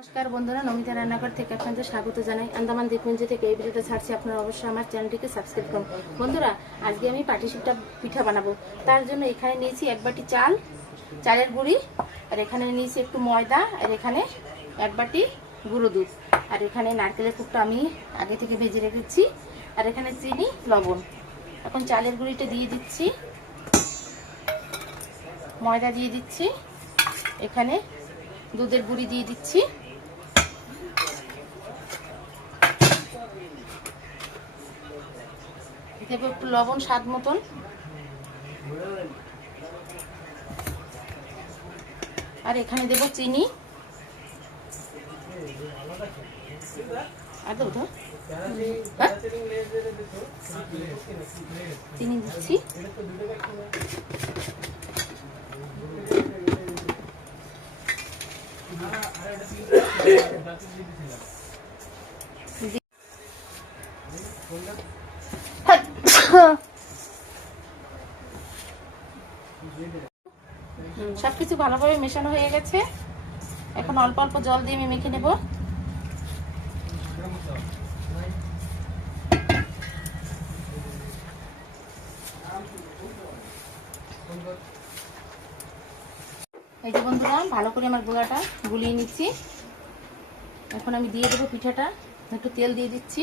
নমস্কার বন্ধুরা, নমিতা রান্নাঘর থেকে আপনাদের স্বাগত জানাই। আন্দামান দ্বীপপুঞ্জ থেকে এই ভিডিওটা ছাড়ছি, আপনারা অবশ্যই আমার চ্যানেলটিকে সাবস্ক্রাইব করুন। বন্ধুরা, আজকে আমি পাটিসুপটা পিঠা বানাবো। তার জন্য এখানে নিয়েছি এক বাটি চাল, চালের গুঁড়ি, আর এখানে নিয়েছি একটু ময়দা, আর এখানে এক বাটি গুঁড়ো দুধ। আর এখানে নারকেলের কুপটা আমি আগে থেকে ভেজে রেখেছি, আর এখানে চিনি, লবণ। এখন চালের গুঁড়িটা দিয়ে দিচ্ছি, ময়দা দিয়ে দিচ্ছি, এখানে দুধের গুঁড়ি দিয়ে দিচ্ছি। দেবো একটু লবণ স্বাদ মতন। আর এখানে দেবো চিনি। আর দেবো হ্যাঁ? চিনি দিচ্ছি। কিছু ভালোভাবে মেশানো হয়ে গেছে। এখন অল্প অল্প জল দিয়ে আমি মেখে নেব। এই যে বন্ধুরা, ভালো করে আমার গুঁড়াটা গুলিয়ে নিচ্ছি। এখন আমি দিয়ে দেবো পিঠাটা, একটু তেল দিয়ে দিচ্ছি।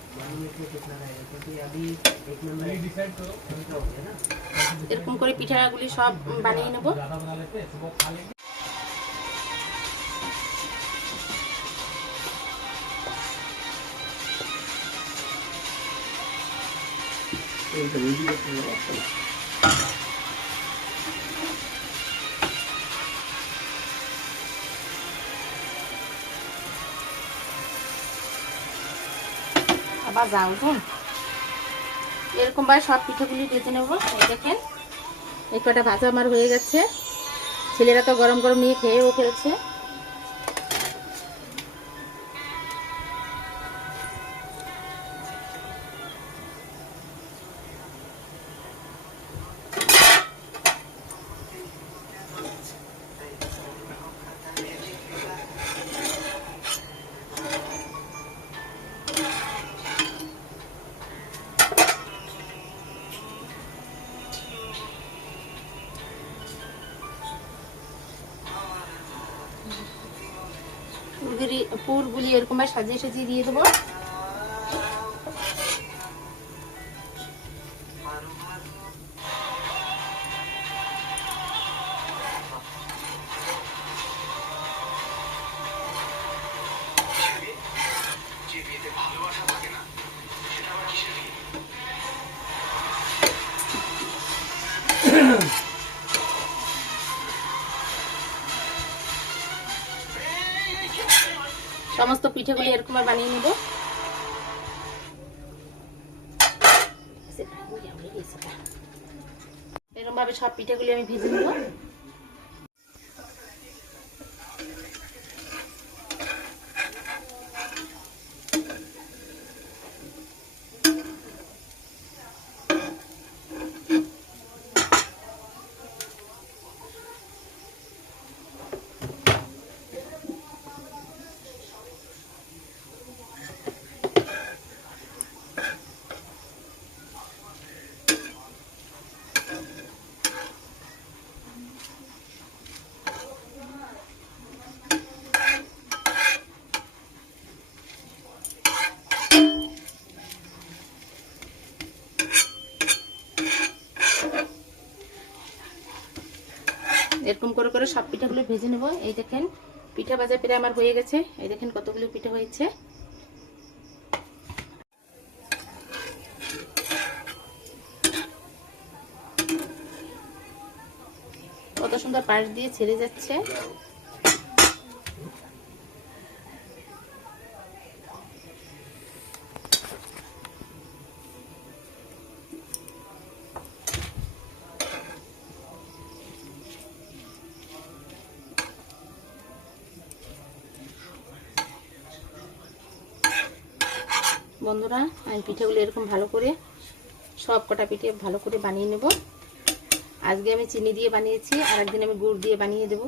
এরকম করে পিঠাগুলি সব বানিয়ে নেব। তো এরকম ভাই সব পিঠেগুলি ভেজে নেব। দেখেন, এই কটা ভাজা আমার হয়ে গেছে। ছেলেরা তো গরম গরম নিয়ে খেয়েও ফেলছে। পুরগুলি এরকম সাজিয়ে সাজিয়ে দিয়ে দেবো। সমস্ত পিঠেগুলি এরকম বানিয়ে নেব। এরকম ভাবে সব পিঠেগুলি আমি ভেজে নেব। এরকম করে করে সব পিঠাগুলো ভেজে নেব। এই দেখেন, পিঠা ভাজা প্রায় আমার হয়ে গেছে। এই দেখেন কতগুলো পিঠা হয়েছে। কত সুন্দর পাশ দিয়ে ছেড়ে যাচ্ছে। বন্ধুরা, আমি পিঠেগুলো এরকম ভালো করে, সব কটা পিঠে ভালো করে বানিয়ে নেব। আজকে আমি চিনি দিয়ে বানিয়েছি আর একদিন আমি গুড় দিয়ে বানিয়ে দেব।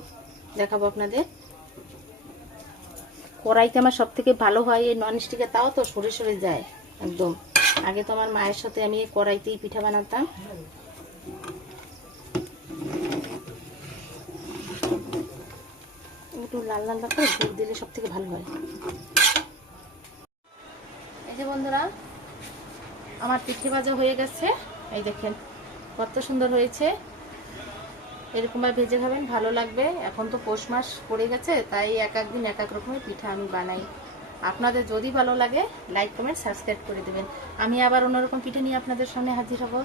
দেখাবো আপনাদের। কড়াইতে আমার সব থেকে ভালো হয় এই ননস্টিকে তাও তো সরে সরে যায়, একদম। আগে তো আমার মায়ের সাথে আমি কড়াইতেই পিঠা বানাতাম। একটু লাল লাল করে গুড় দিলে সব থেকে ভালো হয়। এই যে বন্ধুরা, আমার পিঠে ভাজা হয়ে গেছে। এই দেখেন, কত সুন্দর হয়েছে। এরকমভাবে ভেজে খাবেন, ভালো লাগবে। এখন তো পৌষ মাস পড়ে গেছে, তাই এক এক দিন এক এক রকমের পিঠা আমি বানাই। আপনাদের যদি ভালো লাগে লাইক কমেন্ট সাবস্ক্রাইব করে দেবেন। আমি আবার অন্যরকম পিঠে নিয়ে আপনাদের সামনে হাজির হব।